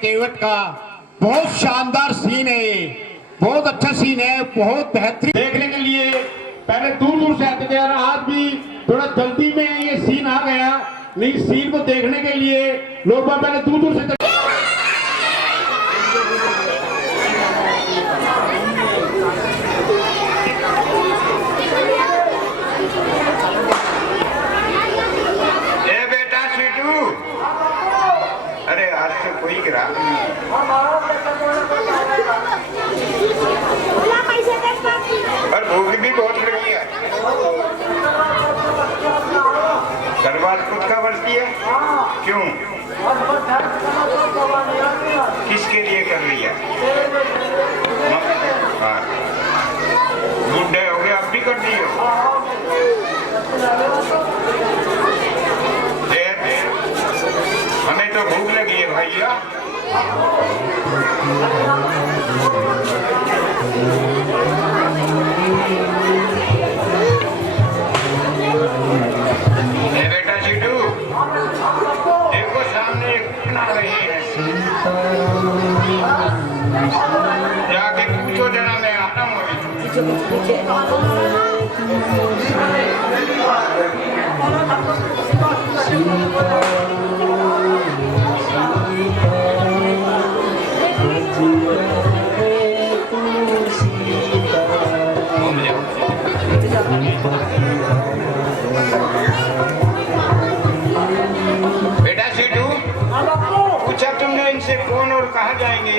केवट का बहुत शानदार सीन है, ये बहुत अच्छा सीन है, बहुत बेहतरीन देखने के लिए पहले दूर दूर से आते थे और आज भी थोड़ा जल्दी में ये सीन आ गया। नहीं, सीन को देखने के लिए लोग पहले दूर दूर से कोई गिरा और भूख भी बहुत लगी है। दरबार खुद का बढ़ती है क्यों? किसके लिए कर रही है? हाँ, बुढ़े हो गए अब भी कर दी हो। हमें तो भूख लगी है भैया। बेटा सीटू देखो सामने बना रही है, जाके पूछो जरा, मैं आता हूँ। बेटा सीटू पूछा तुमने इनसे कौन और कहाँ जाएंगे?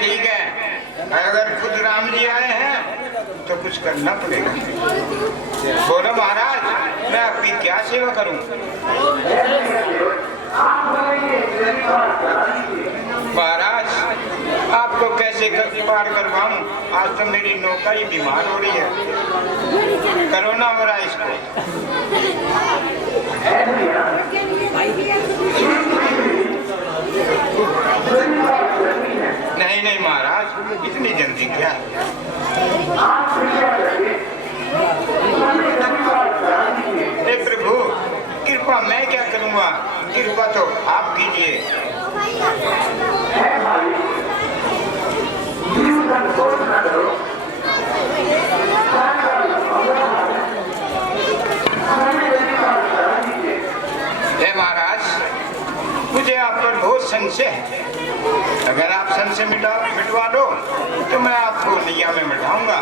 ठीक है, अगर खुद राम जी आए हैं तो कुछ कुछ करना पड़ेगा। बोलो महाराज, मैं आपकी क्या सेवा करूं? महाराज, आपको कैसे पार करवाऊं? आज तो मेरी नौका ही बीमार हो रही है, कोरोना हो रहा है इसको। नहीं नहीं महाराज, इतनी जल्दी क्या? हे प्रभु, कृपा मैं क्या करूंगा, कृपा तो आप कीजिए। हे महाराज, मुझे आप पर बहुत संशय है। अगर आप संशय मिटवा दो तो मैं आपको नैया में मिटाऊंगा।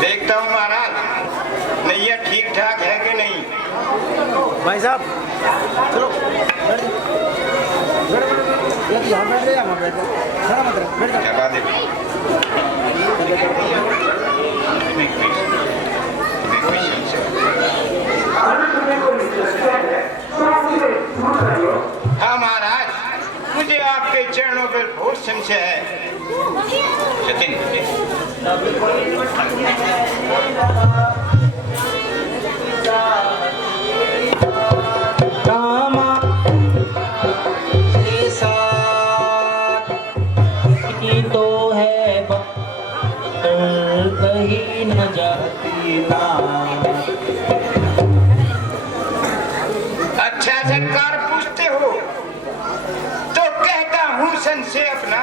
देखता हूँ महाराज, नैया ठीक ठाक है कि नहीं। भाई साहब चलो यहाँ बैठ जाइए, यहाँ बैठ जाओ, खड़ा मत रहो, बैठ जाओ। लगा दे। हाँ महाराज, मुझे आपके चरणों पर बहुत संशय है। सचिन तो है कहीं न जाती ना। अच्छा सरकार पूछते हो तो कहता हूँ संशय अपना।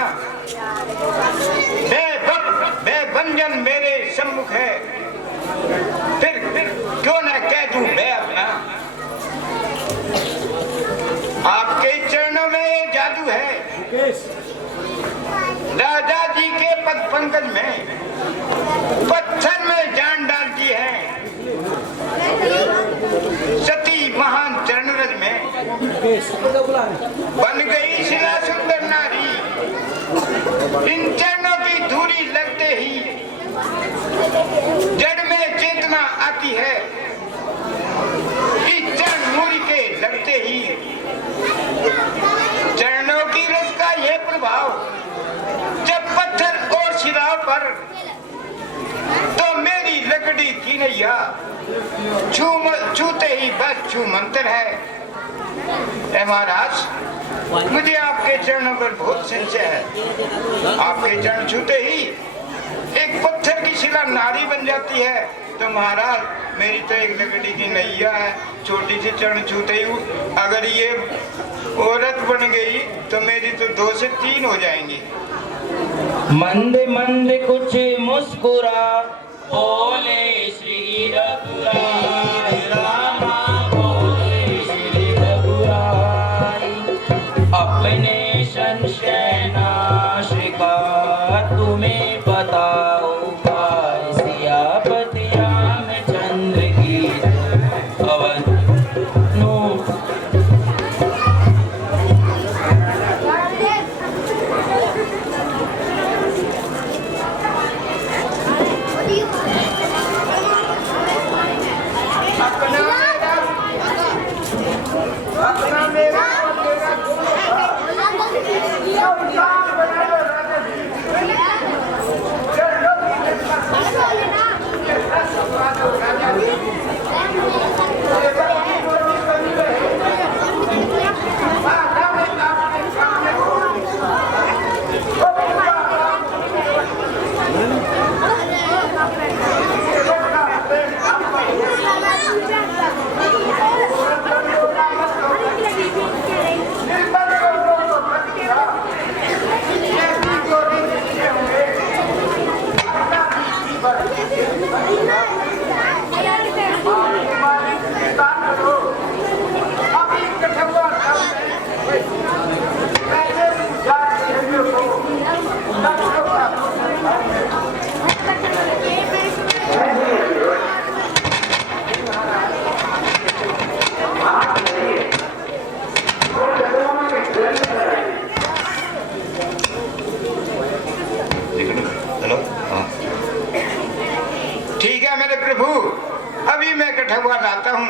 बेबंजन मेरे सम्मुख है, फिर क्यों न कह दूं मैं अपना। आपके चरणों में ये जादू है, राजा जी के पद पंकज में पत्थर में जान डालती है, सती महान चरण रज में बन गई शिला सुंदर नारी। इन चरणों की धूरी लगते ही जड़ में चेतना आती है। इस चरण मूरी के लगते ही चरणों की रस का यह प्रभाव जब पत्थर और शिलाओं पर, तो मेरी लकड़ी की नैया छूते ही बस छू मंत्र है। महाराज, मुझे आपके चरणों पर बहुत संशय है। आपके चरण छूते ही एक पत्थर की शिला नारी बन जाती है, तो महाराज मेरी तो एक लकड़ी की नैया है, छोटी सी चरण छूते ही अगर ये औरत बन गई तो मेरी तो 2 से 3 हो जाएंगी। मंद मंद कुछ मुस्कुरा बोले श्री रघुराई रामा, बोले श्री रघुराई। अपने संशय नाश का तुम्हें बताओ उपाय, सियापति रामचंद्र की अवन नो। प्रभु अभी मैं कठुआ लाता हूँ।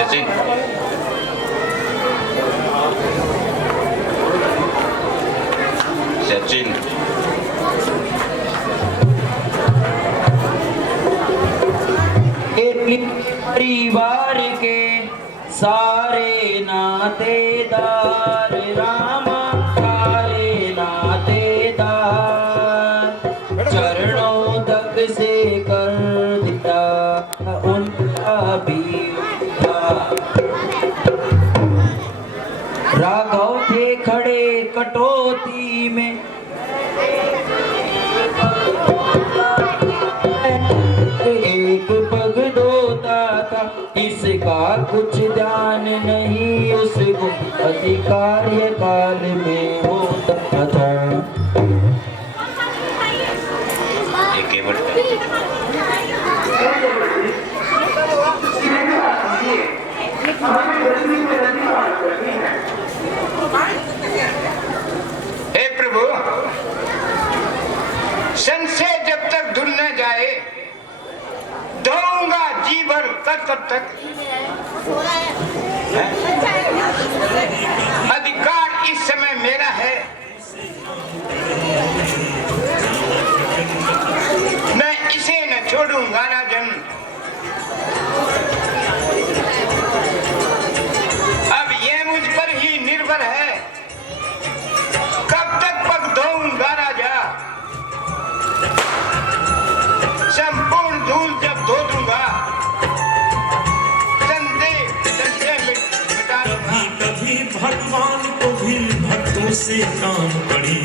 सचिन सचिन परिवार के सारे नातेदार रामा सारे नातेदार चरणों तक से कर दिया उनका भी राघव थे खड़े कटौती में एक पग धोता था इसका कुछ ध्यान नहीं उसको अधिकार्य काल में होता था। एक केवट हे प्रभु संशय जब तक धुल न जाए धोऊंगा जी भर तब तक। अधिकार इस समय मेरा है, मैं इसे न छोड़ूंगा राजन। अब ये मुझ पर ही निर्भर है कब तक पग धोऊंगा राजा। संपूर्ण धूल जब धो दूंगा संदेह मिटा दूंगा। कभी भगवान को भी भक्तों से काम पड़े,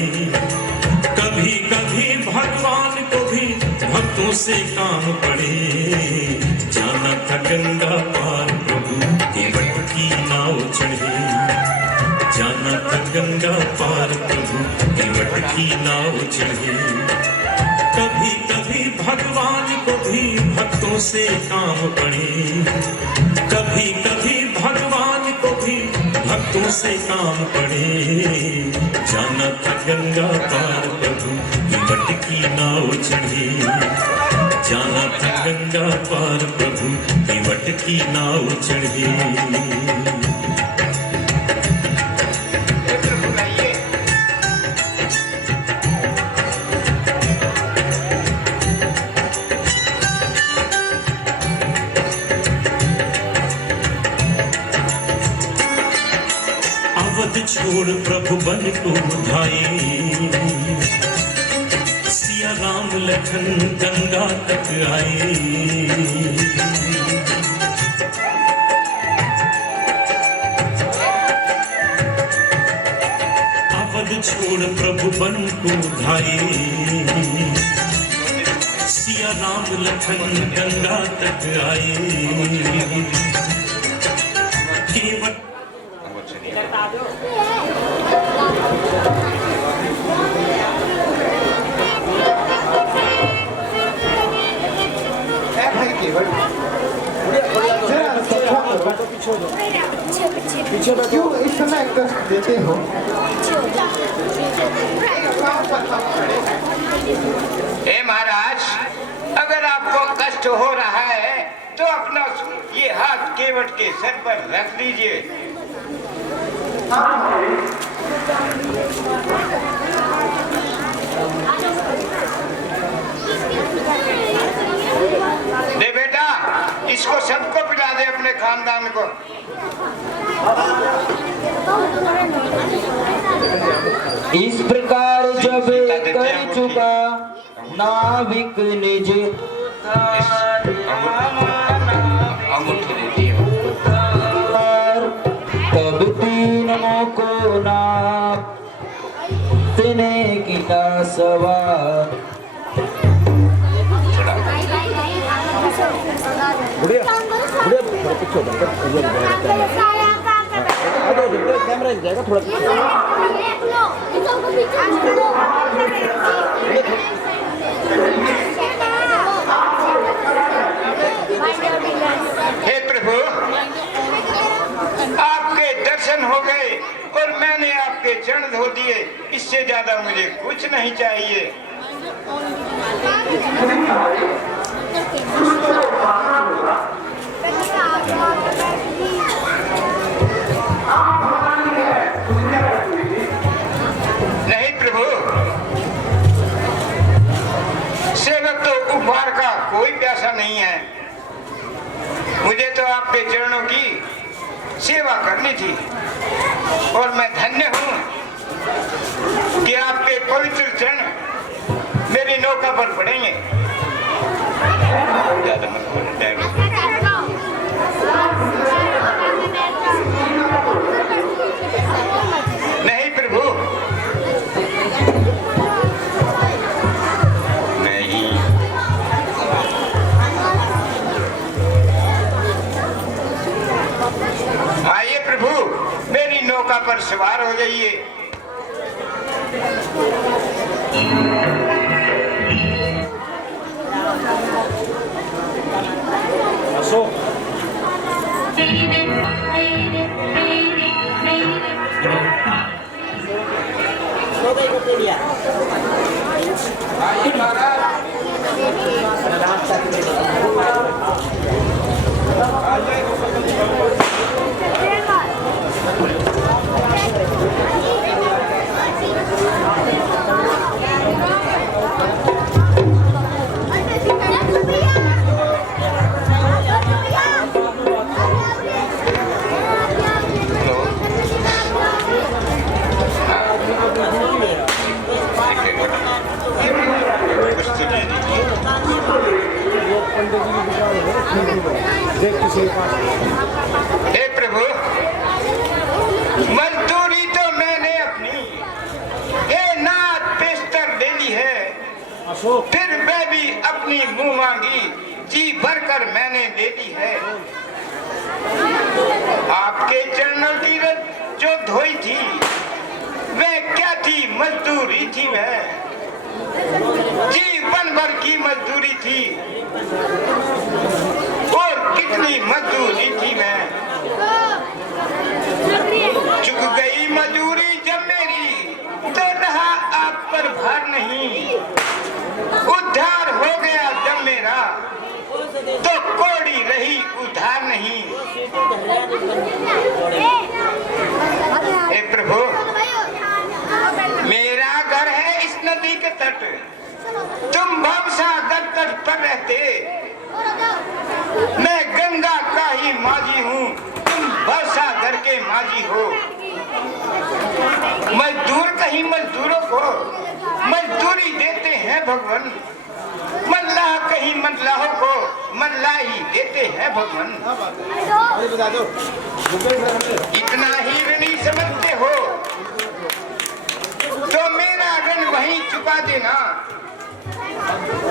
कभी कभी भगवान को भी भक्तों से काम पड़े। जाना था गंगा पार प्रभु केवट की नाव चढ़े, जाना था गंगा पार प्रभु केवट की नाव चढ़े। कभी कभी भगवान को भी भक्तों से काम पड़े, कभी कभी भगवान को भी भक्तों से काम पड़े। जाना था गंगा पार प्रभु केवट की नाव चढ़े, जाना था गंगा पार प्रभु केवट की नाव चढ़े। छोड़ प्रभु बन को धाये, सिया राम लखन गंगा तक आए। अवध छोड़ प्रभु बन को धाये, सिया राम लखन गंगा तक आए। केवट क्यों इस समय कष्ट देते हो? हे महाराज अगर आपको कष्ट हो रहा है तो अपना ये हाथ केवट के सर पर रख लीजिए। दे बेटा इसको सबको पिला दे अपने खानदान को। इस प्रकार जब कर चुका नाविक निज तब तीनों को नाप ने किया सवार बुढ़िया बुढ़िया थोड़ा पीछे हो जाएगा कैमरा जाएगा थोड़ा पीछे हे प्रभु, आपके दर्शन हो गए और मैंने आपके चरण धो दिए, इससे ज्यादा मुझे कुछ नहीं चाहिए। नहीं प्रभु, सेवक तो उपहार का कोई प्यासा नहीं है। मुझे तो आपके चरणों की सेवा करनी थी और मैं धन्य हूँ कि आपके पवित्र चरण मेरी नौका पर पड़ेंगे। ज्यादा मत बोलो, नहीं प्रभु, नहीं। आइए प्रभु, मेरी नौका पर सवार हो जाइए। अशोक हे प्रभु, मजदूरी तो मैंने अपनी हे नाथ पेशतर दे दी है, फिर मैं भी अपनी मुंह मांगी जी भरकर मैंने दे दी है। आपके चरणों की रत जो धोई थी वह क्या थी? मजदूरी थी, वह जीवन भर की मजदूरी थी। और कितनी मजदूरी थी मैं, चुक गई मजदूरी जब मेरी, तो रहा आप पर भार नहीं। उद्धार हो गया जब मेरा, तो कोड़ी रही उधार नहीं। हे प्रभु, मेरा घर है इस नदी के तट, तुम भवसागर तट पर रहते। मैं गंगा का ही माझी हूँ, तुम भवसागर के माझी हो। मजदूर कहीं मजदूरों को मजदूरी देते हैं भगवान, मल्लाह कहीं मल्लाहों को मल्लाही देते हैं भगवान। इतना ही ऋणी समझते हो तो मेरा ऋण वहीं चुका देना।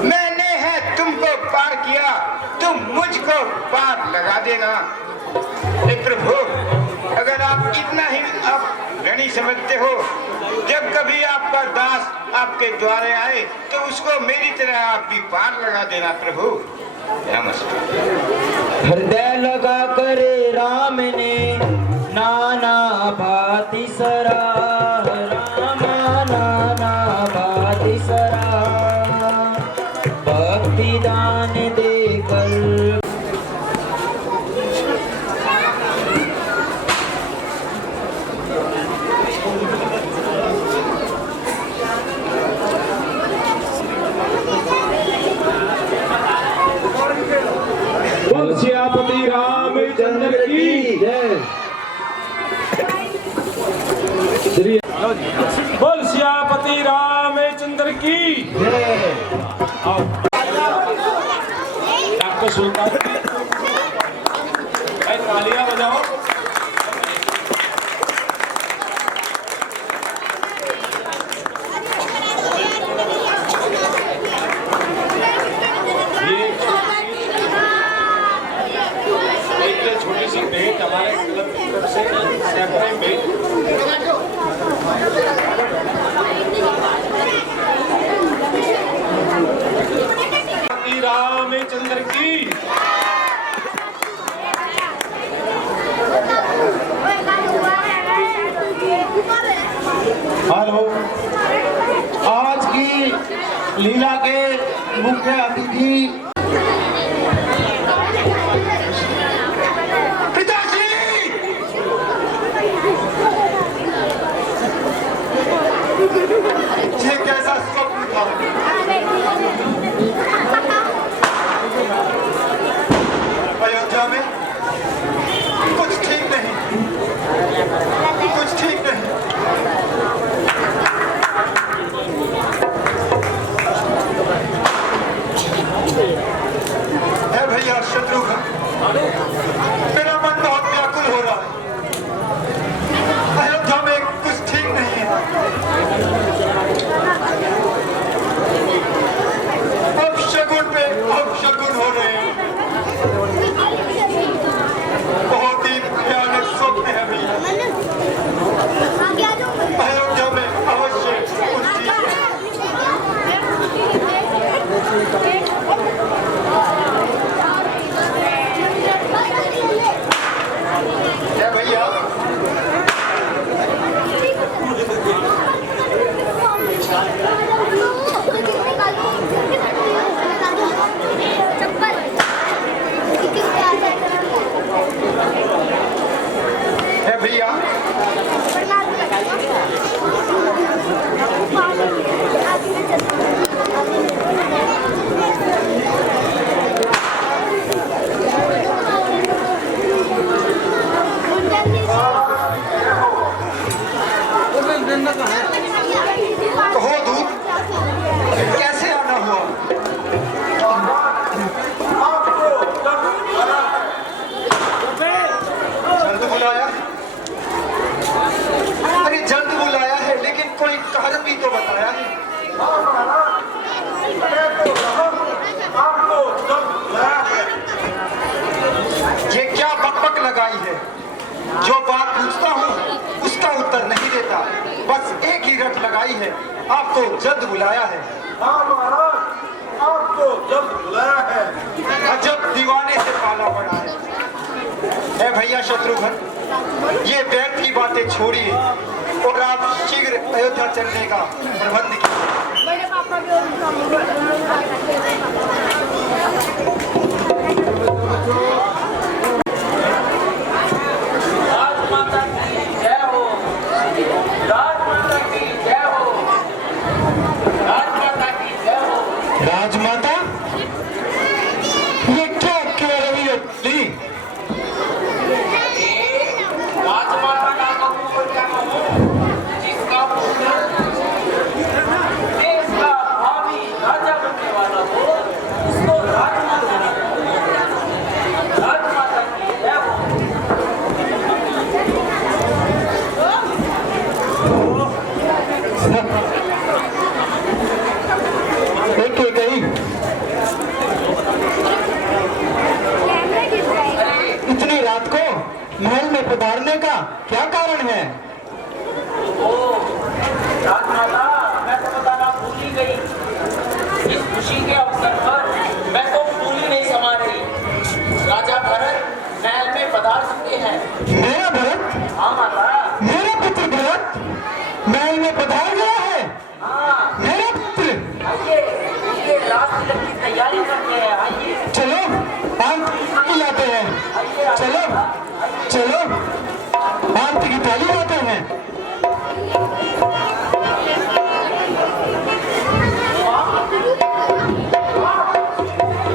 मैंने है तुमको पार किया, तुम मुझको पार लगा देना। हे प्रभु, अगर आप इतना ही आप ऋणी समझते हो, जब कभी आपका दास आपके द्वारे आए तो उसको मेरी तरह आप भी पार लगा देना प्रभु। नमस्कार। हृदय लगा करे राम ने नाना भांति सराह, रामा नाना भांति सराह, भक्ति दान देकर श्यापति रामचंद्र की जय। बोल श्यापति रामचंद्र की जय। आओ डॉक्टर सुल्तान तालियां बजाओ। लीला के मुख्य अतिथि पिताजी, ये कैसा स्वप्न था? अयोध्या में कुछ ठीक नहीं, कुछ ठीक नहीं। है भैया शत्रुघ्न, मेरा मन बहुत व्याकुल हो रहा है। अयोध्या में कुछ ठीक नहीं है। अब शगुन पे अब शगुन हो रहे हैं। बहुत ही भयानक स्वप्न है भैया। अयोध्या में अवश्य कुछ ठीक है। है भैया, है भैया, कहो दूत, कैसे आना हुआ? जल्द बुलाया? अरे जल्द बुलाया है, लेकिन कोई कारण भी तो बताया है। ये क्या बकबक लगाई है? जो बात पूछता हूँ उसका उत्तर नहीं देता, बस एक ही रट लगाई है, आपको जल्द बुलाया है। आपको जल्द बुलाया है। अजब दीवाने से पाला पड़ा है भैया शत्रुघ्न, ये व्यर्थ की बातें छोड़िए और आप शीघ्र अयोध्या चलने का प्रबंध कीजिए। बड़े पापा राजमाता की जय हो, राजमाता की जय हो, राजमाता की जय हो। राजमाता, ये क्या कह रही है ली? राजमाता का कहूँ तो क्या कहूँ, जिसका पुत्र देश का भावी राजा बनने वाला हो, उसको राजमाता ना कहूँ। राजमाता की जय हो। एक एक गई। इतनी रात को महल में पधारने का क्या कारण है? राजमाता, मैं तो बताना भूल ही गई। इस खुशी के अवसर पर मैं तो भूल ही नहीं समा रही। राजा भरत महल में पधार चुके हैं। मेरा भरत? हाँ माता। मेरा पुत्र भरत महल में पधार गया है? हाँ, मेरा पुत्र? आइए, ये रात तिलक की तैयारी करते हैं। आइए, चलो आंत लाते हैं। चलो चलो आंत की थाली लाते हैं।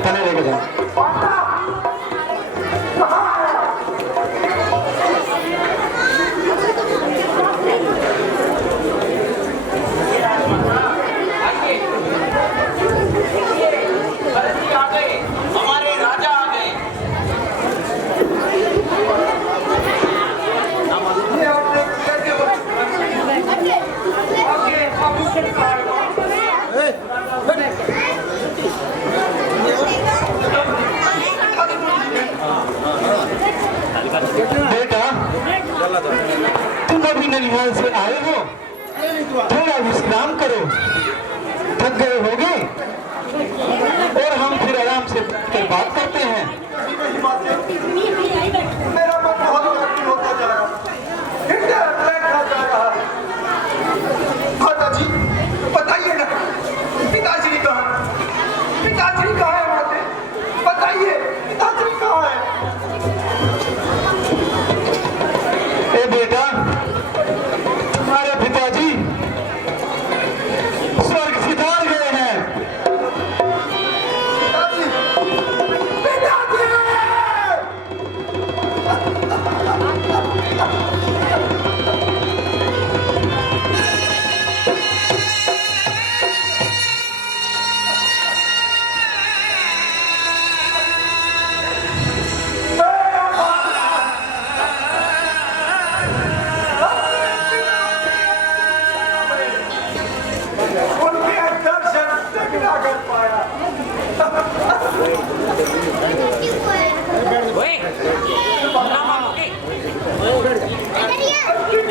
तने लेके जाओ। आइए। देखिए, भरत जी आ गए, हमारे राजा आ गए। बेटा, तुम अभी ननिहाल से आए हो, थोड़ा विश्राम करो। थक गए होगे और हम फिर आराम से बैठकर बात करते हैं। मेरा मन बहुत व्याकुल होता जा रहा है। हृदय बैठा जा रहा है। माता जी बताइए ना, पिताजी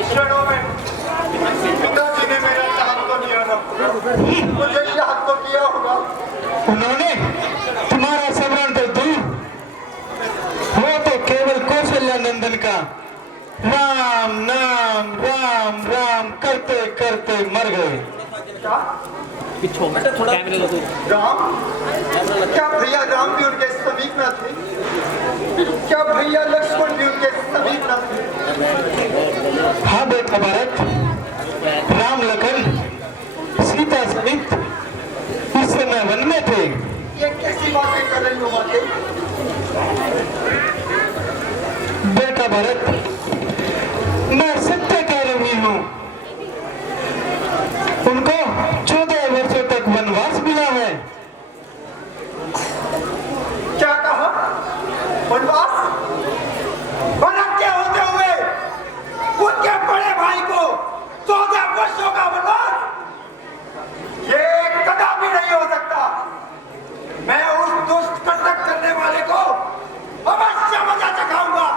क्षणों में पिताजी ने मेरा चाहत तो किया ना, मुझे चाहत तो किया होगा। उन्होंने तुम्हारा स्मरण तो दूर, वो तो केवल कौशल्या नंदन का राम नाम राम राम करते करते मर गए। क्या? राम? क्या भैया राम भी उनके समीप न थे? क्या भैया लक्ष्मण भी उनके समीप न थे? हाँ बेटा भरत, राम लखन सीता सहित इस समय वन में थे। ये कैसी बातें कर रही हो बातें? बेटा भरत, मैं सत्य कह रही हूँ। उनको 14 वर्षों तक वनवास मिला है। क्या कहा? वनवास? भरत के होते हुए उनके बड़े भाई को 14 वर्षों का वनवास? ये कदापि नहीं हो सकता। मैं उस दुष्ट कर्तव्य करने वाले को अवश्य मजा चखाऊंगा,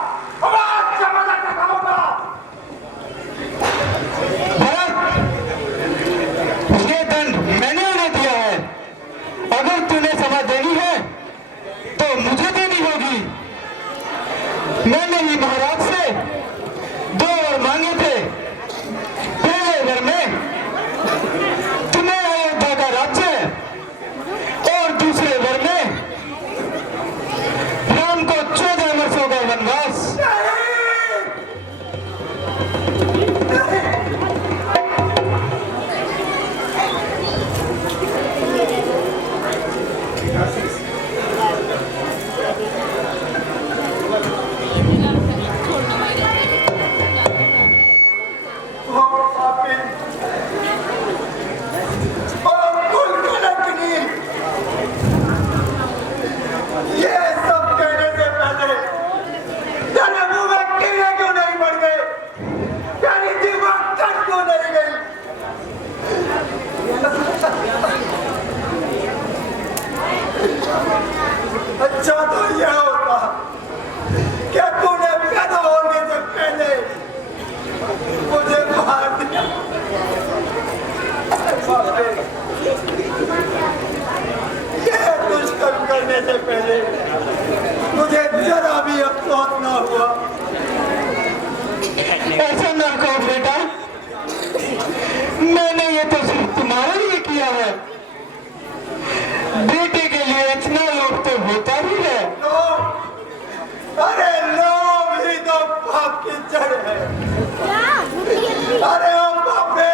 अवश्य मजा चखाऊंगा। भरत, ये दंड मैंने उन्हें दिया है। अगर तूने सजा देनी है तो मुझे देनी होगी। मैंने ही महाराज से 2 वर मांगे थे। पहले वर में तुम्हें अयोध्या का राज्य और दूसरे वर में राम को 14 वर्षों का वनवास। ये सब कहने से पहले तेरे मुंह में कीड़े क्यों नहीं पड़ गए? तेरी जीवन कट क्यों नहीं गई? अच्छा तो यह होता क्या तूने पैदा होने से पहले मुझे मार दिया। ये दुष्कर्म करने से पहले मुझे जरा भी अफसोस ना हुआ। ऐसा ना कहो बेटा, मैंने ये तो सिर्फ तुम्हारे लिए किया है। बेटे के लिए इतना लोभ तो होता ही है। अरे लोभ ही तो पाप की जड़ है। अरे ओ पापी,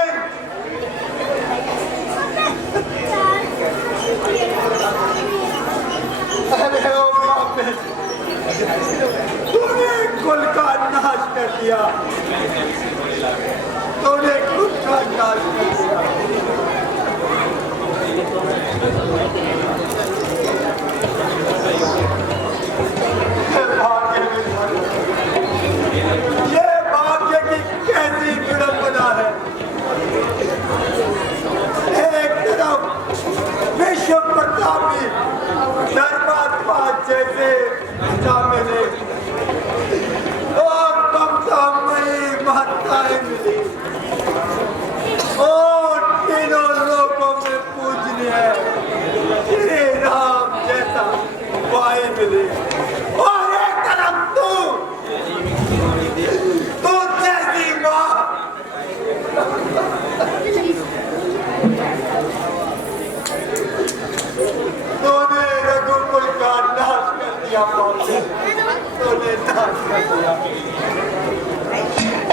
अरे ओ पापी, तूने कुल का नाश कर दिया। तूने कुल का नाश कर दिया। ये भाग्य की कैसी विडंबना है। एक तरफ विश्व प्रतापी धर्मात्मा जैसे पिता मिले और ममतामयी माताएं मिली और तीनों लोगों में पूजनीय श्री राम जैसा भाई मिले, और एक तरफ तू जैसी माँ। तूने रघुकुल का नाश कर दिया, तूने नाश कर दिया।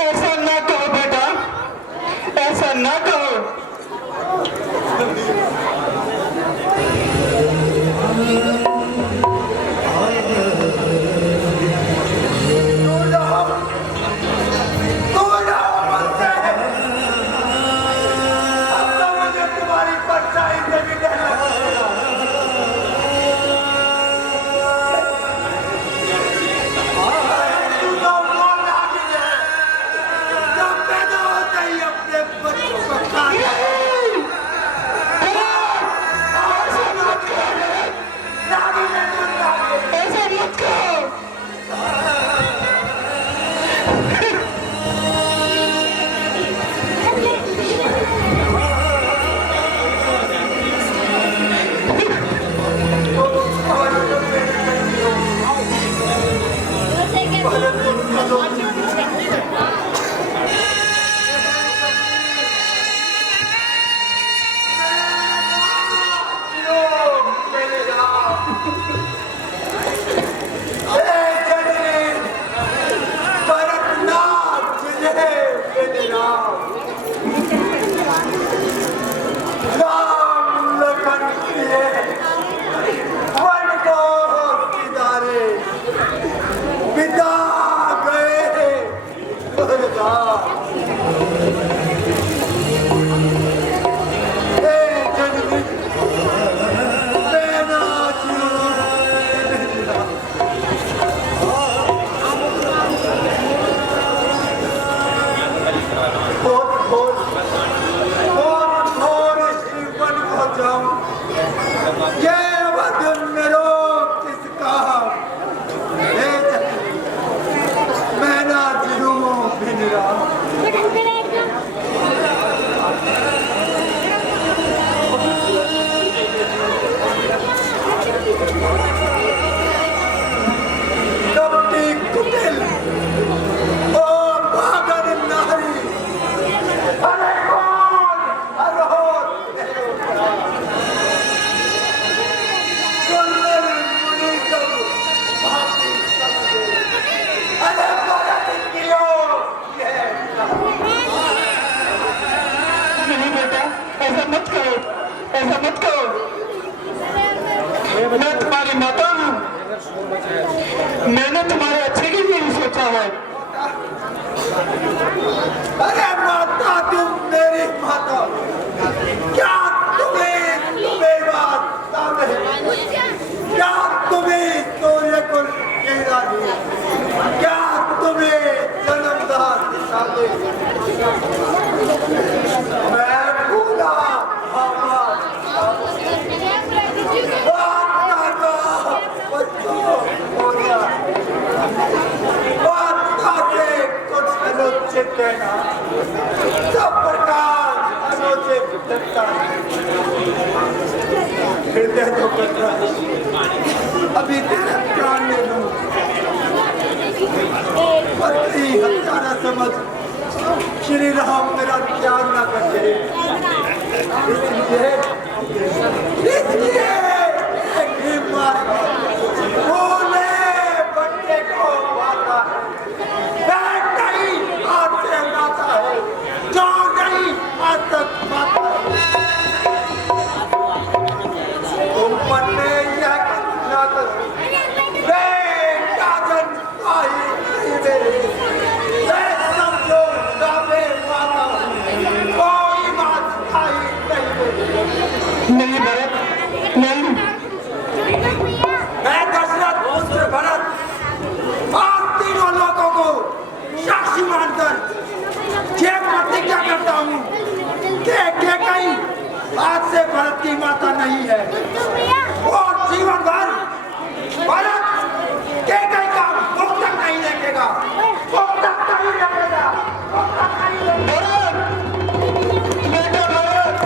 ऐसा ना कहो बेटा, ऐसा ना कहो। तुम्हारी परछाई से भी डर लगता है। जाऊं ये अवध मेरो किसका ले चली मैं ना जुलूं बिन राम कपटी कुटिल ओ भागन नारी अरे कौन अरहोर सुंदर मुनि कब भाती समझे अरे भरत कियो ये नहीं बेटा, ऐसा मत करो, ऐसा मत करो। मैं तुम्हारी माता हूँ, मैंने तुम्हारे अच्छे के लिए ही सोचा है। अरे माता तुम मेरी माता क्या तुम्हें बात सामने क्या तुम्हें सूर्य कुल की रानी क्या तुम्हें जन्मदार सामने मैं भूला अनुचित कहना सब प्रकार अनुचित करता हृदय तो करता अभी तेरे प्राण ले लूं पत्नी हत्या न समझ श्री राम मेरा त्याग न करे इसलिए एक ही मार बोले बच्चे को माता जो नहीं आज तक माता तुम पन्ने यह ना कर काजन आई मेरे मैं समझो गावे माता कोई बात आई नहीं भरत, नहीं। मैं दशरथ पुत्र भरत आज तीनों लोगों को साक्षी मानकर ये प्रतिज्ञा करता हूँ कि कहीं आज से भरत की माता नहीं है और जीवन भर भरत के कहीं का मुख तक नहीं देखेगा, मुख तक नहीं देखेगा, मुख तक नहीं देखेगा। बेटा भरत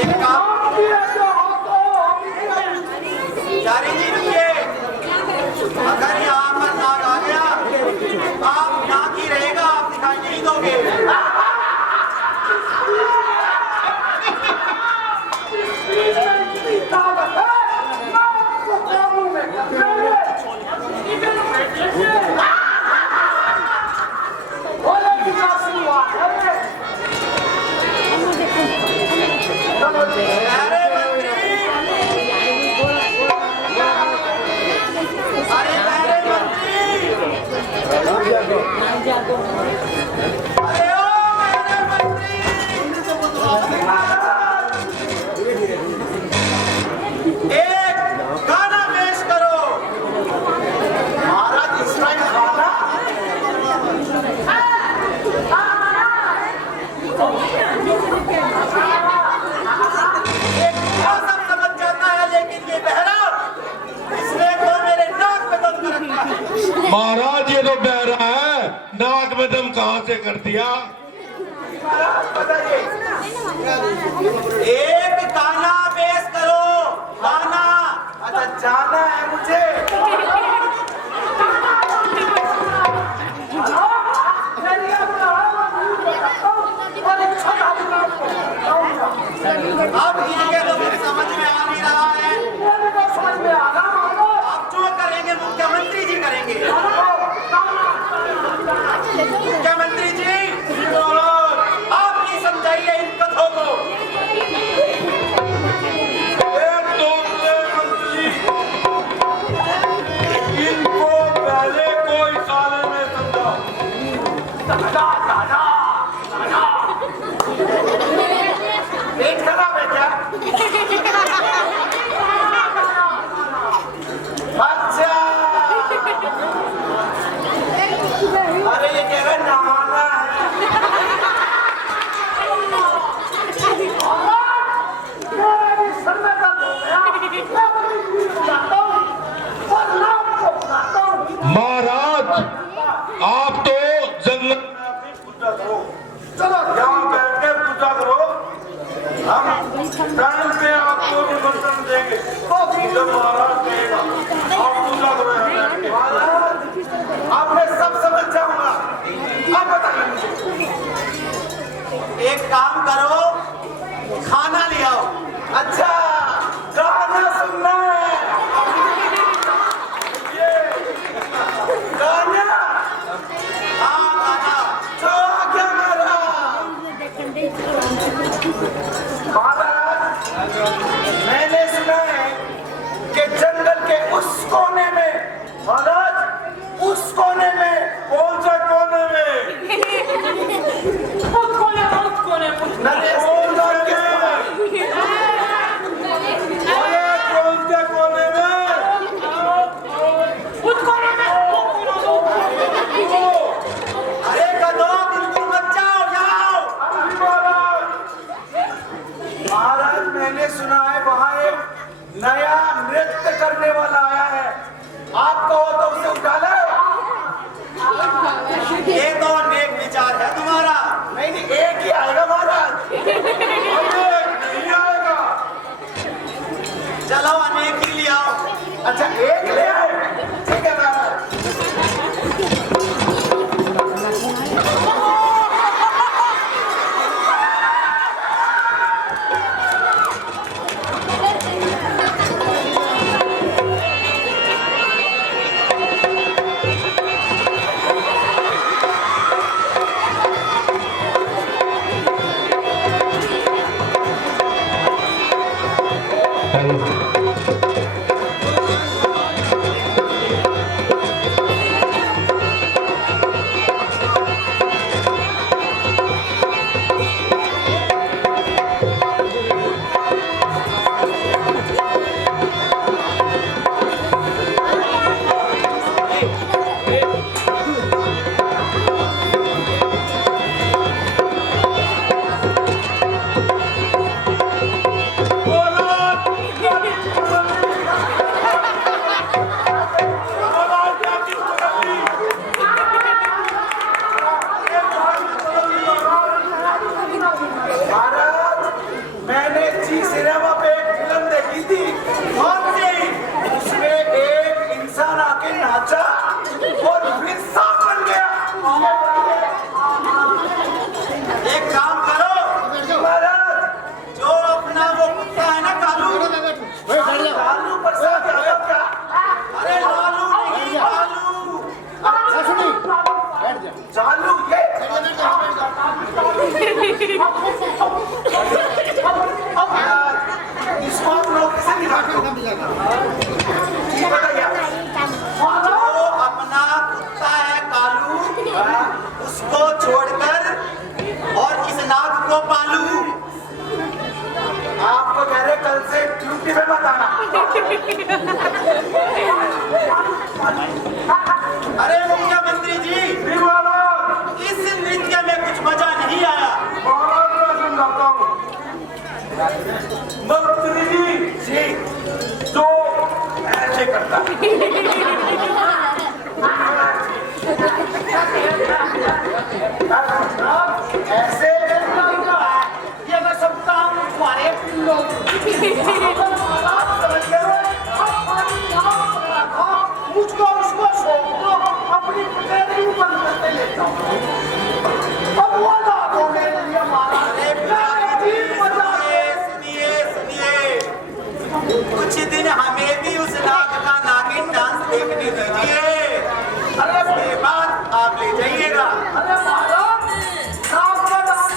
एक काम जारी जी रुकिए, अगर यहाँ पर नाग आ गया आप नाग ही रहेगा, आप दिखाई नहीं दोगे। अरे मंत्री, अरे मंत्री, अरे ओ मेरे मंत्री, एक गाना पेश करो। महाराज इस टाइम गाना सब समझ जाता है, लेकिन ये बहरा इसने तो मेरे नाक पे दम कर रखा है। महाराज ये तो बहरा है, नाक में दम कहाँ से कर दिया? बताइए, एक गाना पेश करो। गाना अच्छा जाना है मुझे। अब ये तो मुझे समझ में आ नहीं रहा है। आप जो करेंगे मुख्यमंत्री जी करेंगे। मुख्यमंत्री जी आप ही समझाइए इन कथों को। इनको पहले कोई साले में समझाओ। पेट खराब है क्या? अच्छा, अरे ये कह रहे नहाना है। महाराज आप तो जंगल पूजा करो, चलो यहाँ बैठ के पूजा करो। हम टाइम पे आपको निमंत्रण देंगे, जब महाराज कहेगा आप पूजा करो यहाँ बैठ के। अब मैं सब समझ जाऊंगा। अब बताइए मुझे, एक काम करो, खाना ले आओ। अच्छा, गाना सुनना है। ये गाना, हाँ गाना, जो आज्ञा मेरा। महाराज, मैंने सुना है कि जंगल के उस कोने में, महाराज उस कोने में, कौन सा कोने में? नरेश कौन सा अरे कौन से कोने में? अरे गधो, बिल्कुल मत जाओ, जाओ। महाराज मैंने सुना है वहाँ एक नया नृत्य करने वाला आया है, आप कहो तो उसे उठा लो। ये तो नेक विचार है तुम्हारा। नहीं नहीं, एक ही आएगा महाराज। नहीं आएगा। चलो अनेक ही ले आओ। अच्छा एक ले आओ, ठीक है महाराज। बोलो हिंदी में बताना। अरे मुख्यमंत्री जी, जी महाराज। इस नृत्य में कुछ मजा नहीं आया। महाराज मैं समझाता हूँ। मंत्री जी जो ऐसे करता है। ऐसे ये मैं समझता हूँ तुम्हारे लोग मुझको उसको छोड़ो, अपनी पटेली बंद करते लेता हूँ। अब वो ना तो मेरे लिए मारा। सुनिए कुछ दिन हमें भी उस नाग का नागिन डांस देखने दीजिए। अरे उसके बाद आप ले जाइएगा। अरे महाराज नाग का डांस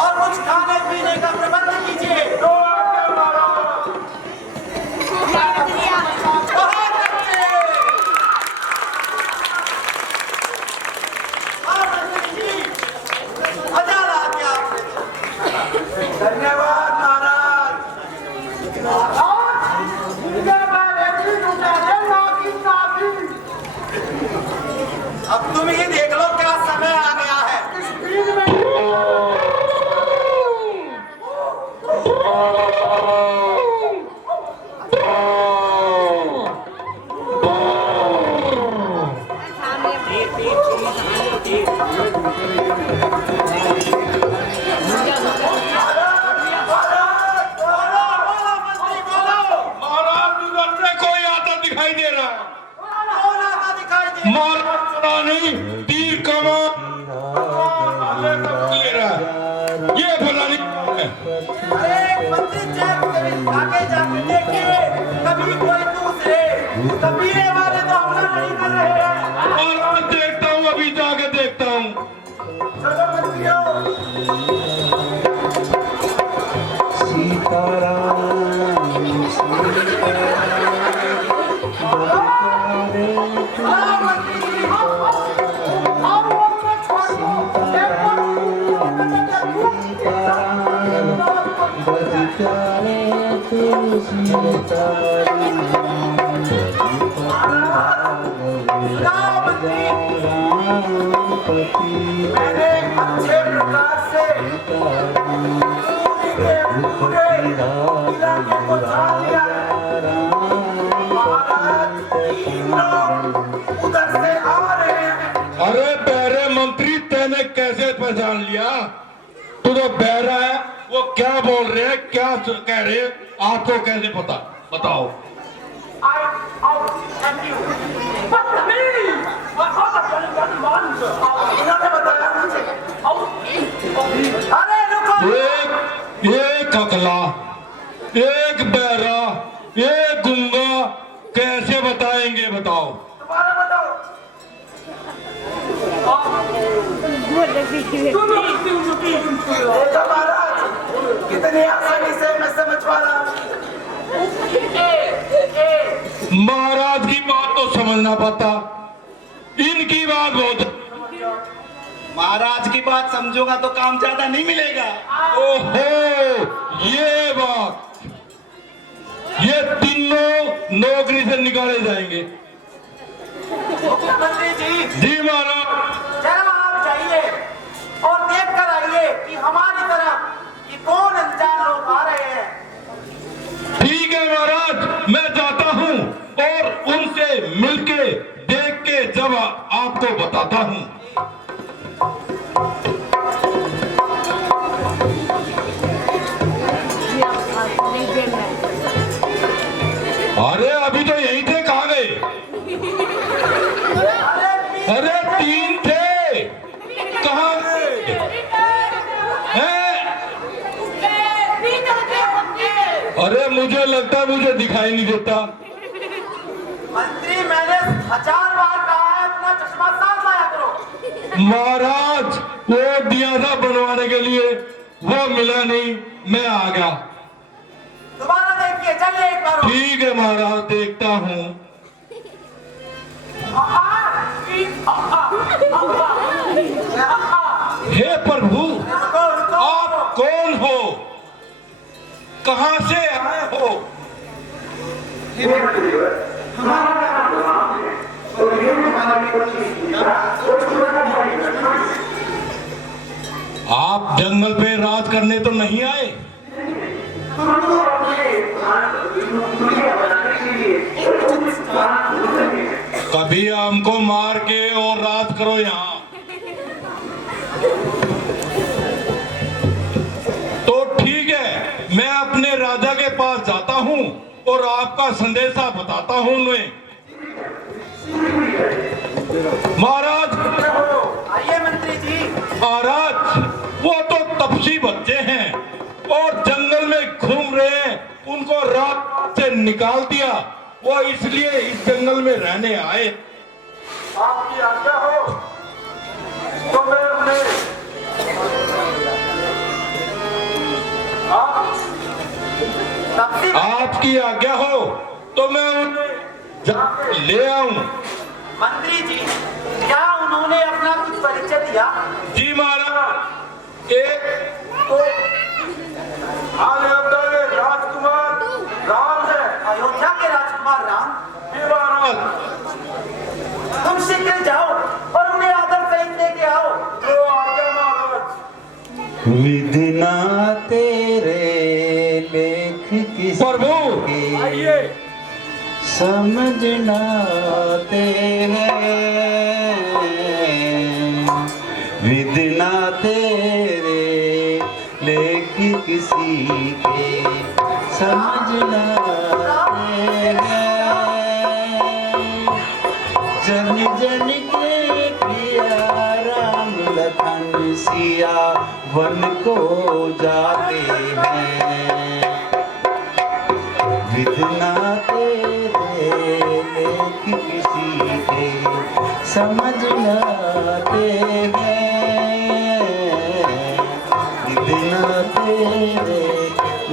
और कुछ खाने पीने का प्रबंध कीजिए। बहुत अच्छे। और मंत्री जी, मजा आ गया आपने। धन्यवाद महाराज। अब तुम ही देख लो क्या समय आ गया है। महाराज गुजरने कोई आता दिखाई दे रहा है। महाराज पता नहीं तीर कमान ले रहा है। ये पता नहीं अरे मंत्री जी, आगे जाके देखिए, कभी कोई दूसरे कबीले वाले तो हमला नहीं कर रहे हैं। महाराज देखता हूँ, अभी जाके देखता हूँ। चलो मंत्रियों। मैंने अच्छे प्रकार से पूरे इलाके को छा लिया है। महाराज तीन लोग उधर से आ रहे हैं। अरे बहरे मंत्री, तेने कैसे पहचान लिया? तू तो बहरा है। वो क्या बोल रहे हैं, क्या कह रहे हैं, आपको कैसे पता? बताओ। इन्होंने बताया मुझे। अरे रुको। एक अकला, एक बहरा, एक गुंगा कैसे बताएंगे? बताओ। दोबारा बताओ। देखो महाराज, कितनी आसानी से मैं समझ पा रहा हूँ। महाराज की बात तो समझ ना पाता, इनकी बात बहुत। महाराज की बात समझोगा तो काम ज्यादा नहीं मिलेगा। ओहो, ये बात, ये तीनों नौकरी से निकाले जाएंगे। मुख्यमंत्री जी महाराज। जरा आप जाइए और देख कर आइए कि हमारी तरफ ये कौन अनजान लोग आ रहे हैं। ठीक है महाराज, मैं जाता हूँ और उनसे मिलके देख के जब आपको बताता हूँ। अरे अभी तो यहीं थे, कहाँ गए? अरे तीन थे, कहाँ गए? हैं? अरे मुझे लगता है मुझे दिखाई नहीं देता। मंत्री, मैंने 1000 बार कहा है अपना चश्मा साफ लाया करो। महाराज, वो दिया था बनवाने के लिए, वो मिला नहीं, मैं आ गया। दोबारा देखिए, चलिए करो। ठीक है महाराज, देखता हूँ। हे प्रभु, आप कौन हो? कहाँ से आए हो? आप जंगल पे राज करने तो नहीं आए? कभी हमको मार के और राज करो यहाँ। तो ठीक है, मैं अपने राजा के पास जाता हूँ और आपका संदेशा बताता हूँ उन्हें। महाराज, आइए मंत्री जी। महाराज, वो तो तपसी बच्चे हैं और जंगल में घूम रहे हैं, उनको रात से निकाल दिया, वो इसलिए इस जंगल में रहने आए। आपकी आज्ञा हो तो मैं उन्हें आपकी आज्ञा हो तो मैं उन्हें ले आऊं। मंत्री जी, क्या उन्होंने अपना कुछ परिचय दिया? जी महाराज, एक अयोध्या के राजकुमार राम है। अयोध्या के राजकुमार राम? जी महाराज। तुम शीघ्र जाओ और उन्हें आदर सहित लेके आओ। जो आज्ञा महाराज। विधना तेरे लेख की प्रभु, आइए। समझना तेरे, विधना तेरे लेख किसी के, समझना तेरे। जन जन के किया राम लखन सिया वन को जाते हैं। विधना तेरे लेख किसी के, समझना तेरे। विधना तेरे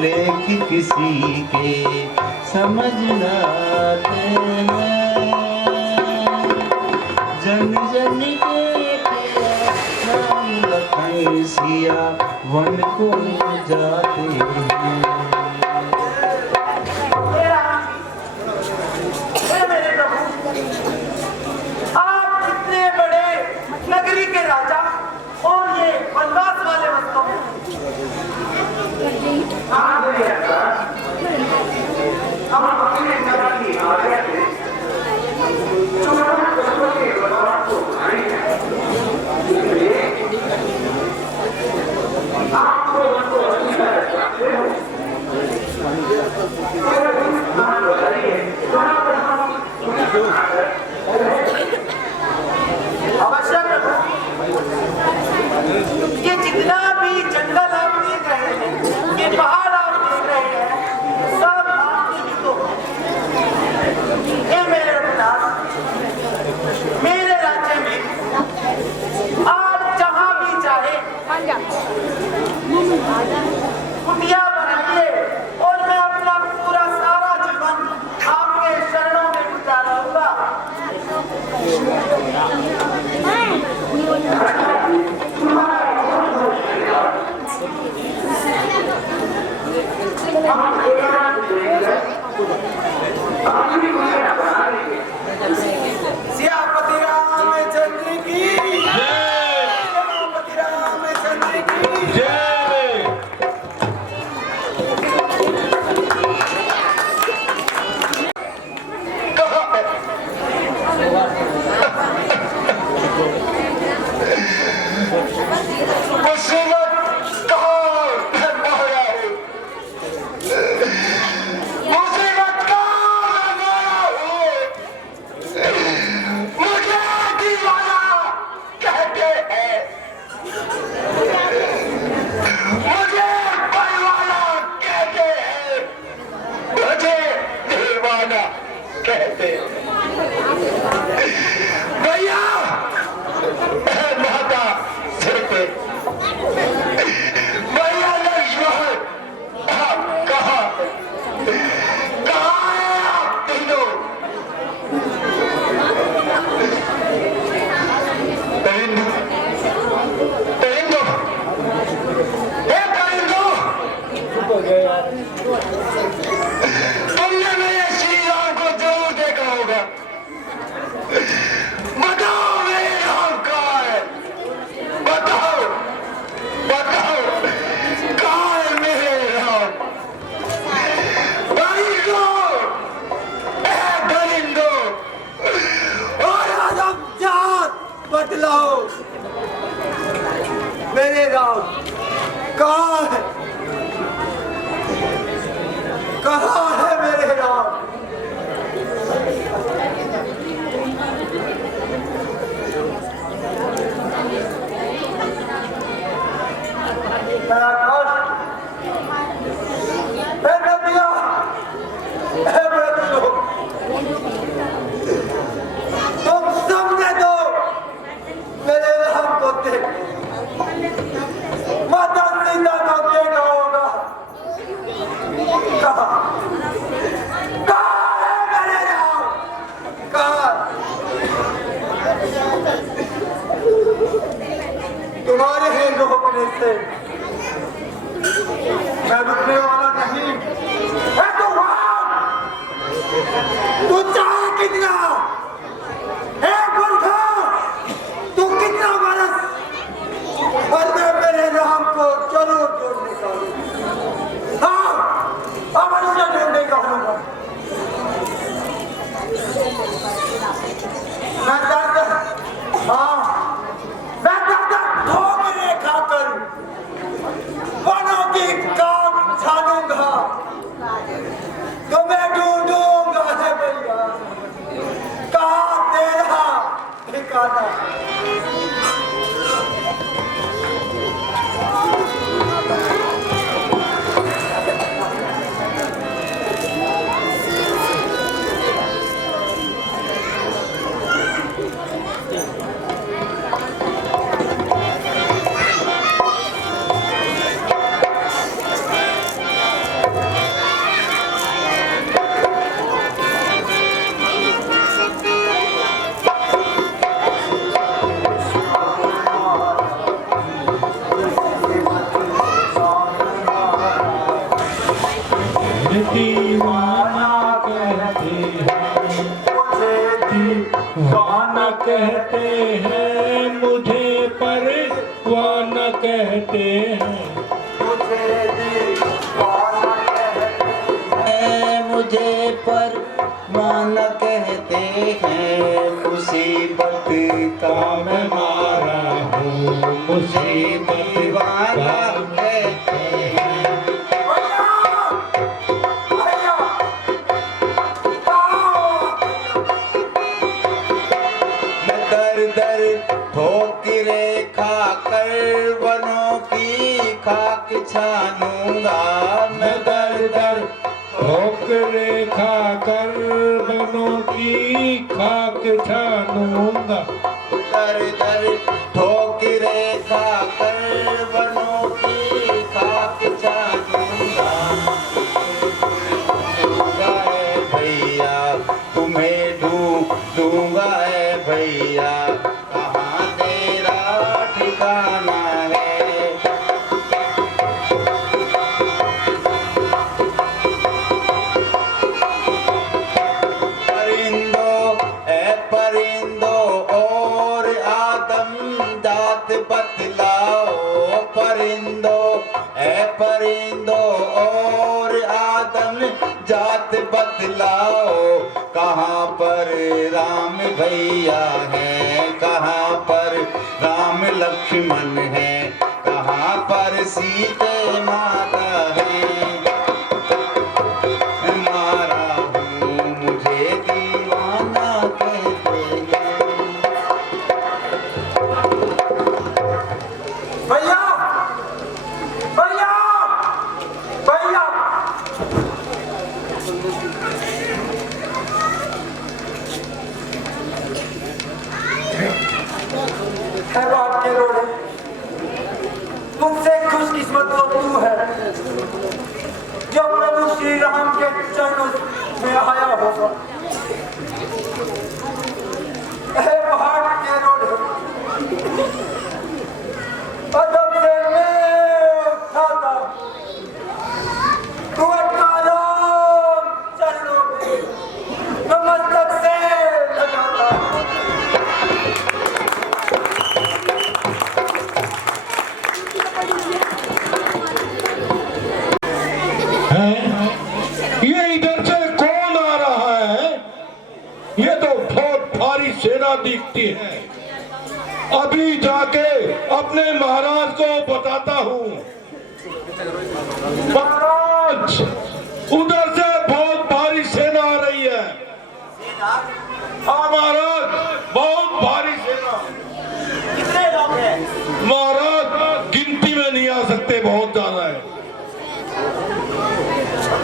लेख किसी के, समझना तेरे। जन जन के राम लखन सिया वन को जाते हैं। मेरे प्रभु, आप इतने बड़े नगरी के राजा और ये वनवास वाले वस्तु हैं। अवश्य प्रभु, ये जितना भी जंगल आप देख रहे हैं, ये पहाड़ आप देख रहे हैं, सब आपके ही तो हैं। हे मेरे रघुनाथ, मेरे राज्य में आप जहां भी चाहे कुटिया बनाइए और मैं अपना पूरा सारा जीवन आपके शरणों में गुजार दूंगा। सियापति रामचंद्र की जय। सियापति रामचंद्र की जय। भैया माता सिर पे भैया लक्ष्मण कहाँ देखने से मैं रुकने वाला नहीं। है तो तू चाहे कितना, मूर्खा, तू कितना बरस, और मैं मेरे राम को जरूर ढूंढ निकालूं। हाँ, अवश्य ढूंढ निकालूंगा। मैं दर्द, हाँ, मैं दर्द ठोकरे खाकर वनों की काम छानूंगा, तो मैं ढूंढूंगा है भैया, कहाँ तेरा ठिकाना। दीवाना कहते हैं, दीवाना कहते हैं, मुझे परवाना कहते हैं, मुझे परवाना कहते हैं, मुसीबत का मैं मारा हूँ, मुसीबत दीवाना कहते हैं। ठोकरे खाकर वनों की खाक छानूंगा, मैं दर दर ठोकरे खाकर वनों की खाक छानूंगा, दर दर ठोकरे खाकर वनों की खाक छानूंगा। दूंगा है भैया तुम्हें, दूंगा है भैया, कहाँ तेरा ठिकाना है। परिंदो और आदम जात बतलाओ, परिंदो और आदम जात बतलाओ, कहाँ पर राम भैया है, कहाँ पर राम लक्ष्मण है, कहाँ पर सीते माता है। मारा हूँ मुझे दीवाना कहते हैं। भैया, भैया, भैया, है बाप के रोड़े, मुझसे खुशकिस्मत तो तू है जो प्रभु श्री राम के चरणों में आया होगा। है बाप के रोड़े, अदब से मैं उठा था, तू अटकारा चरणों में नमस्तक से लगाता। ये इधर से कौन आ रहा है? ये तो बहुत भारी सेना दिखती है। अभी जाके अपने महाराज को बताता हूँ। महाराज, उधर से बहुत भारी सेना आ रही है। हाँ महाराज, बहुत भारी सेना। कितने लोग हैं? महाराज गिनती में नहीं आ सकते, बहुत ज्यादा है।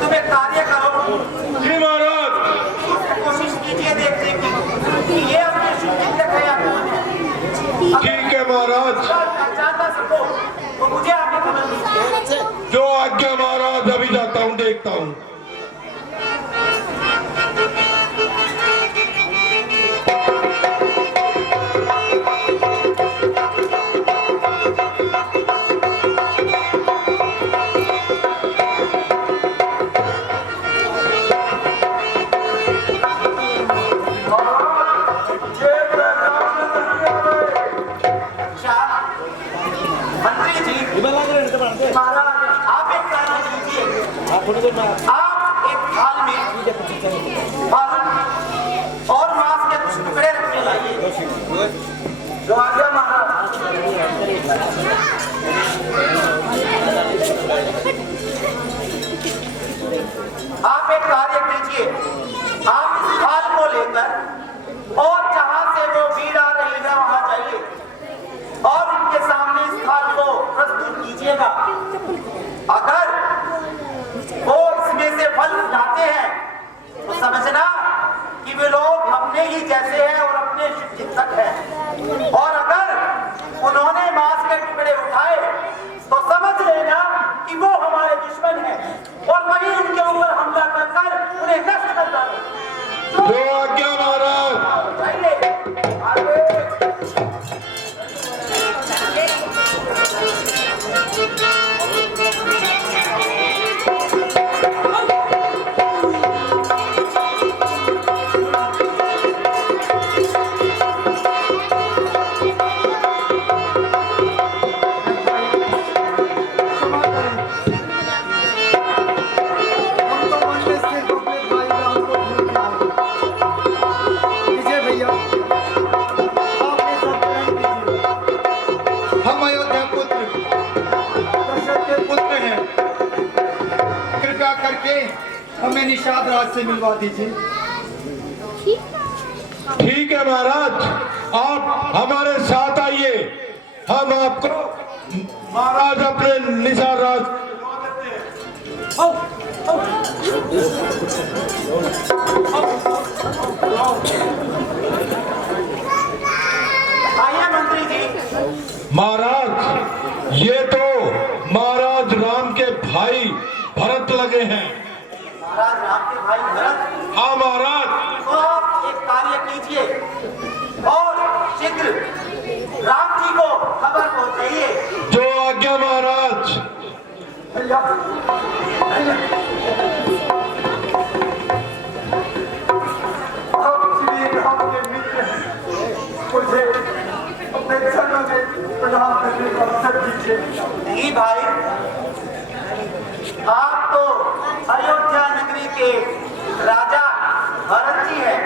तुम एक कार्य करो, जी महाराज। कोशिश कीजिए देखने की कि ये अपने शूटिंग तक है या कौन है। ठीक है महाराज। पहचान सको तो मुझे आपकी खबर दीजिए। जो आज्ञा महाराज, अभी जाता हूँ, देखता हूँ। आप एक थाल में फल और मांस के कुछ टुकड़े रख के लाइए। जो आज्ञा महाराज। आप एक कार्य कीजिए, आप इस थाल को लेकर और जहां से वो भीड़ आ रही है वहां जाइए और उनके सामने इस थाल को प्रस्तुत कीजिएगा। अगर वो इसमें से फल उठाते हैं तो समझना कि वे लोग अपने ही जैसे हैं और अपने शुभ चिंतक हैं, और अगर उन्होंने मांस के टुकड़े उठाए तो समझ लेना कि वो हमारे दुश्मन हैं और वहीं उनके ऊपर हमला कर उन्हें नष्ट कर डाले। जो आज्ञा महाराज। चाहिए आगे। हम अयोध्या पुत्र दशरथ के पुत्र हैं, कृपया करके हमें निषाद राज से मिलवा दीजिए। ठीक है महाराज, आप हमारे साथ आइए, हम आपको महाराज अपने निषाद राज। आइए मंत्री जी। महाराज, ये तो महाराज राम के भाई भरत लगे हैं। महाराज राम के भाई भरत। हाँ महाराज। तो आप एक कार्य कीजिए और शीघ्र राम जी को खबर पहुंचाइए। जो आज्ञा महाराज। भैया आप श्री राम के मित्र हैं, मुझे अपने चरणों में प्रणाम करने का अवसर दीजिए। नहीं भाई, आप तो अयोध्या नगरी के राजा भरत जी हैं।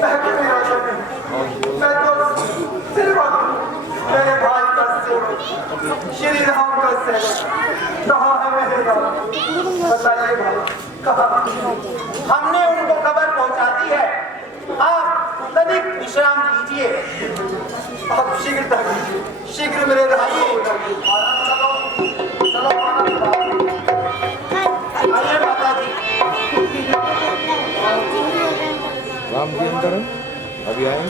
मैं कितनी राजा नहीं, मैं तो सेवक हूँ, मेरे भाई का सेवक, श्री राम का सेवक। कहाँ है मेरे राम? बताइए भाई, कहाँ? हमने उनको खबर पहुंचा दी है, आप तनिक विश्राम कीजिए। आप शीघ्रता कीजिए, शीघ्र मेरे राम को बुलाइए। चलो चलो आइए माता जी। राम जी अंदर हैं, अभी आए।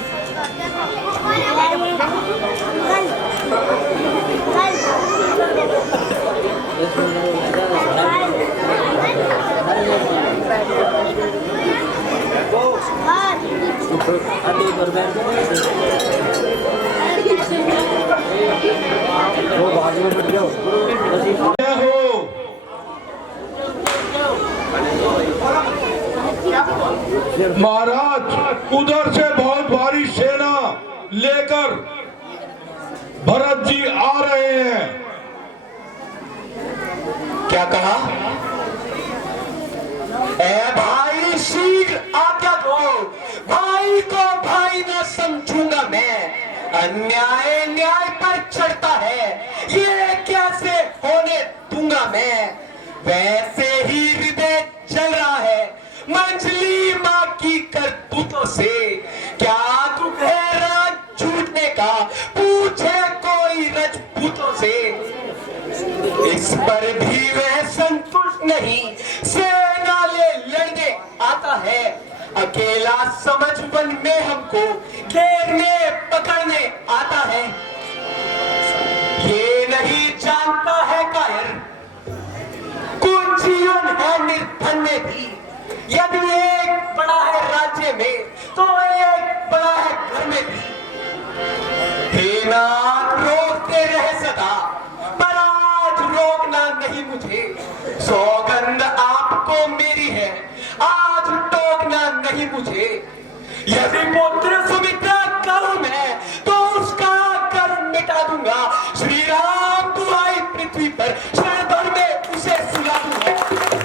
जय हो। महाराज, उधर से बहुत भारी सेना लेकर भरत जी आ रहे हैं। क्या कहा? ए भाई, शीघ्र आज्ञा दो, भाई को भाई न समझूंगा मैं। अन्याय न्याय पर चढ़ता है, ये कैसे होने दूंगा मैं। वैसे ही हृदय जल रहा है मंजली माँ की करतूतों से। क्या दुख है राज छूटने का, पूछे कोई रजपूतों से। इस पर भी वह संतुष्ट नहीं, सेना ले लड़ने आता है। अकेला समझ वन में हमको घेरने पकड़ने आता है। ये नहीं जानता है कायर, कुछ जीवन है निर्धन में भी। यदि एक बड़ा है राज्य में तो एक बड़ा है घर में भी। हे नाथ, रोकते रहे सदा, पर आज रोकना नहीं मुझे। सौगंध आपको मेरी है, आज टोकना नहीं मुझे। यदि पुत्र सुमित्रा कहूं मैं तो उसका कर्म मिटा दूंगा। श्री राम दुहाई पृथ्वी पर क्षण भर में उसे सुला दूंगा।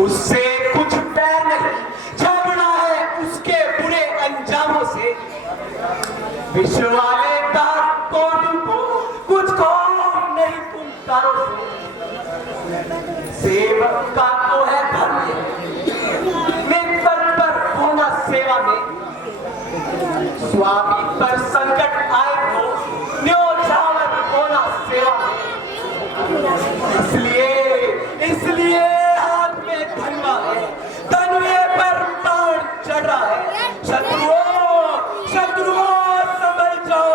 उससे कुछ बैर नहीं, झगड़ा है उसके बुरे अंजामों से। विश्व वाले तो तुमको कुछ खौफ नहीं तुम कारों से। सेवक का तो है धर्म में तत्पर होना सेवा में। स्वामी पर संकट आए तो न्योछावर होना सेवा में। इसलिए हाथ में धनवा है, तनवे पर बाण चढ़ रहा है। शत्रुओं संभल जाओ,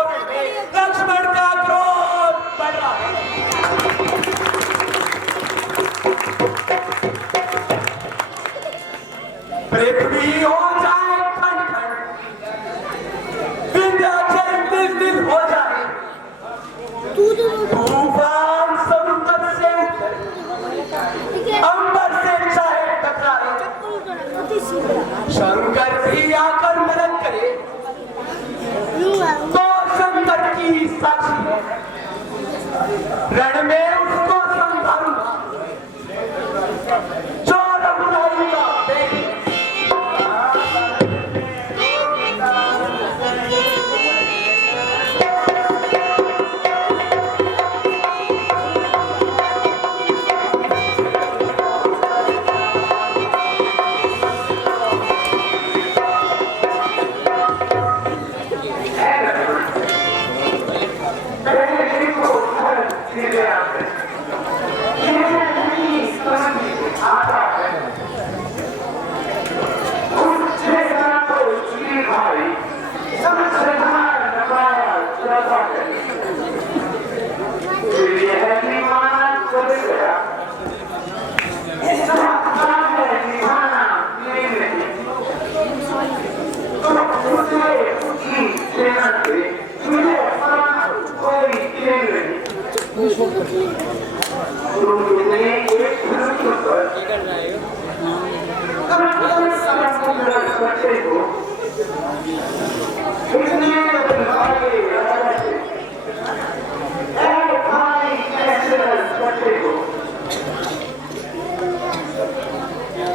लक्ष्मण का क्रोध बढ़ रहा है। पृथ्वी हो जाए खंड-खंड, विंध्याचल दिल हो जाए। तूफान समुद्र से अंबर से चाहे टकराए। शंकर भी आकर मदद करे तो शंकर की साक्षी है। रण में उसको संभालूंगा जो रघुराई का बेटी।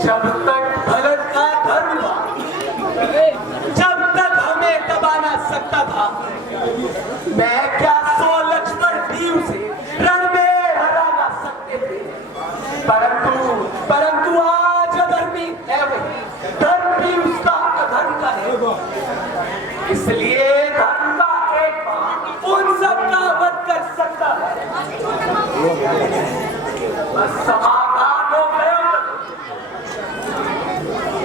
जब तक भरत का धर्म था, जब तक हमें दबा ना सकता था, मैं क्या 100 लक्ष्मण भी उसे रण में हरा ना सकते थे। परंतु आज अधर्मी है वही, धर्म भी उसका अधर्म का है। इसलिए धर्म का एक बाण उन सबका वध कर सकता है। बस समाधान हो गया।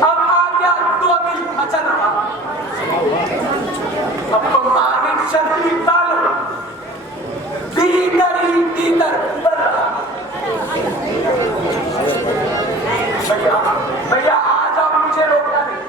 अब आ गया 2 दिल अचल रहा। अब तो मानिक शक्ति तालो भीतर उबर रहा। भैया आज आप मुझे रोकना नहीं।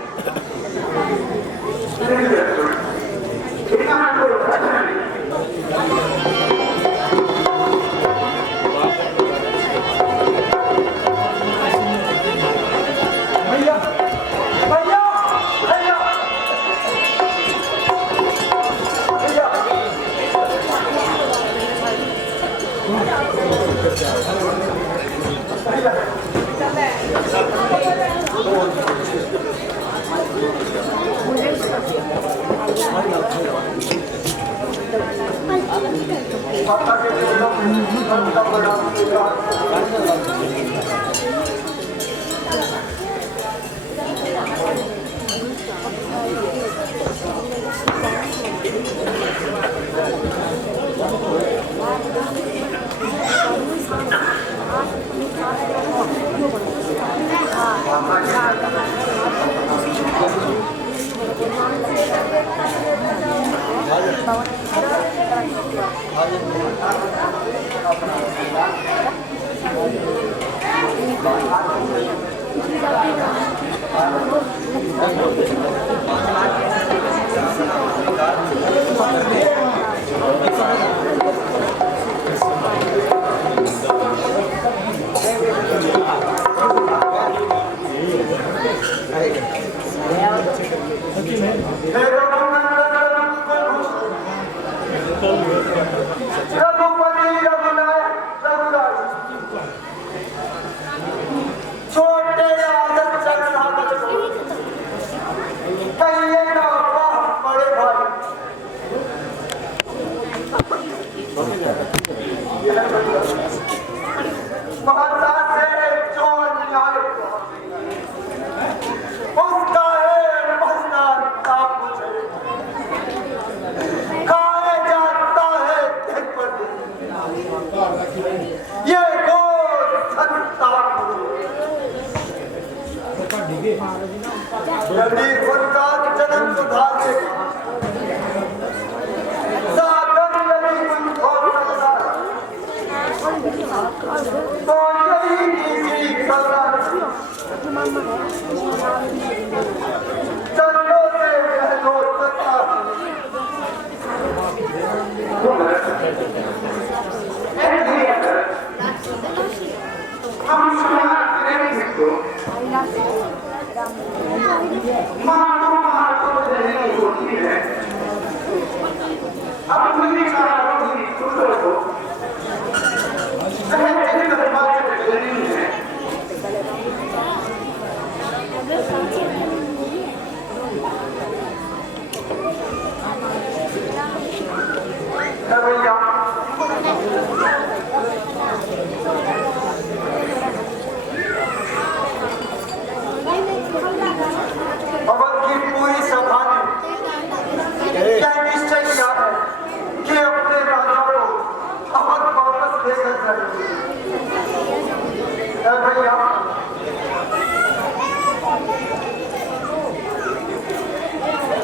छोटे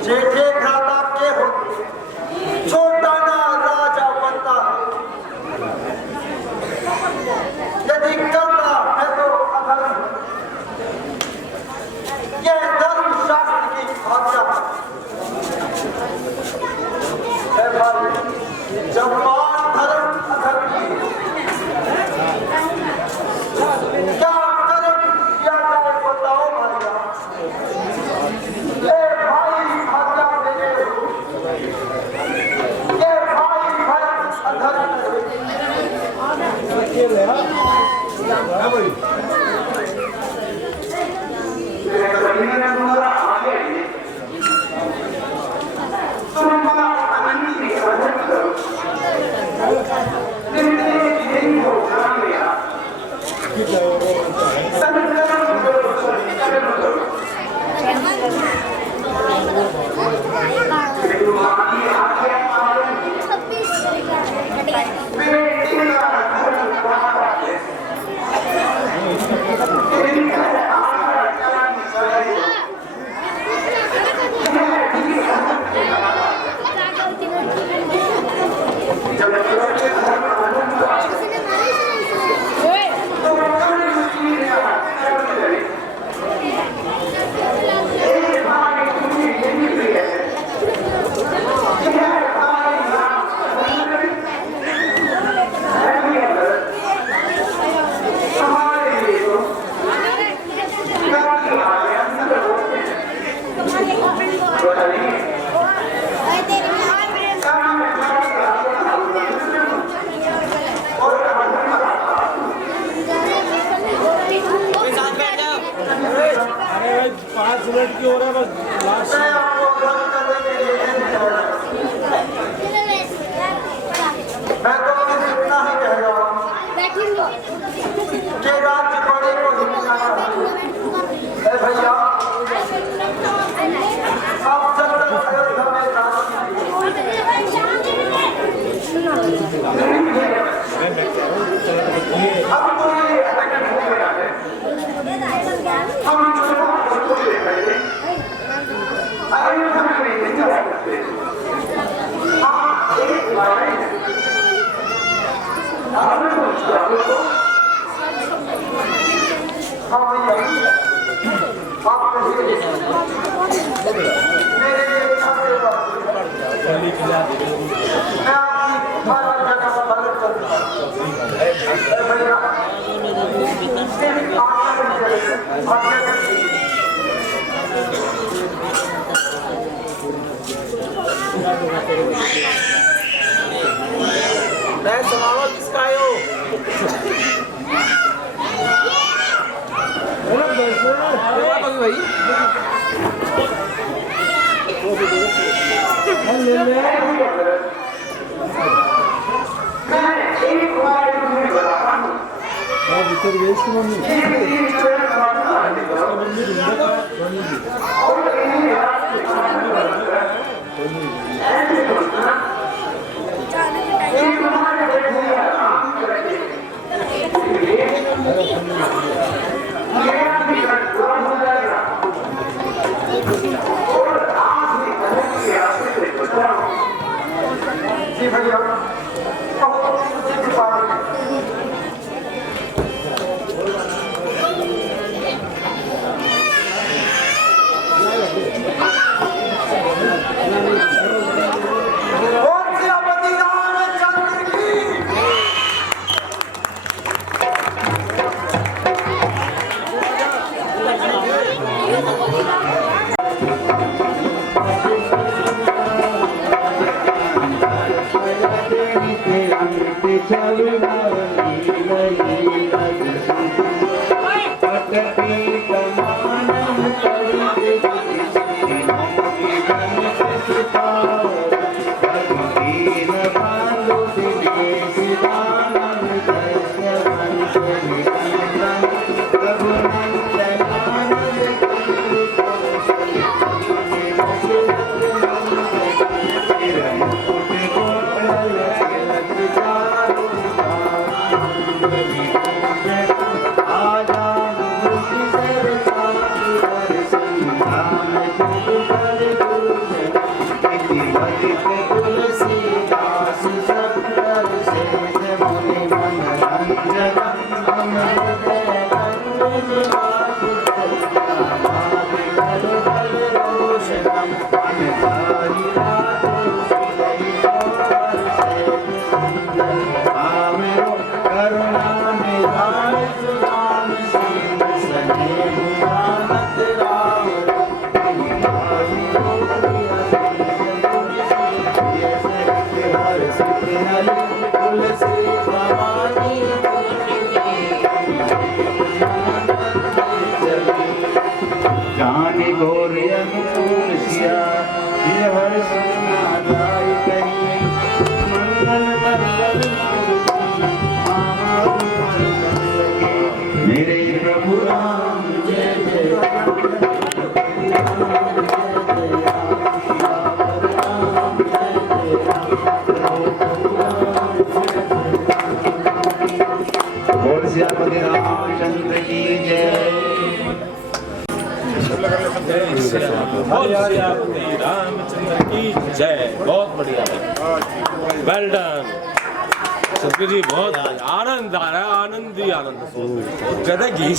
जेठे भ्राता के हो छोटा ना राजा बनता यदि करता है तो अधर्म यह धर्म शास्त्र की भाषा है भाई जब बात धर्म अधर्म की क्या कर्म किया जाए बताओ भैया कौन सी अपनी राम चंद्र मेरे प्रभु राम जय जय बोल श्यामति रामचंद्र की जय। रामचंद्र की जय। बहुत बढ़िया, वेल डन सुखबीर जी, बहुत आनंद आ रहा है, आनंद ही आनंद। कहते घी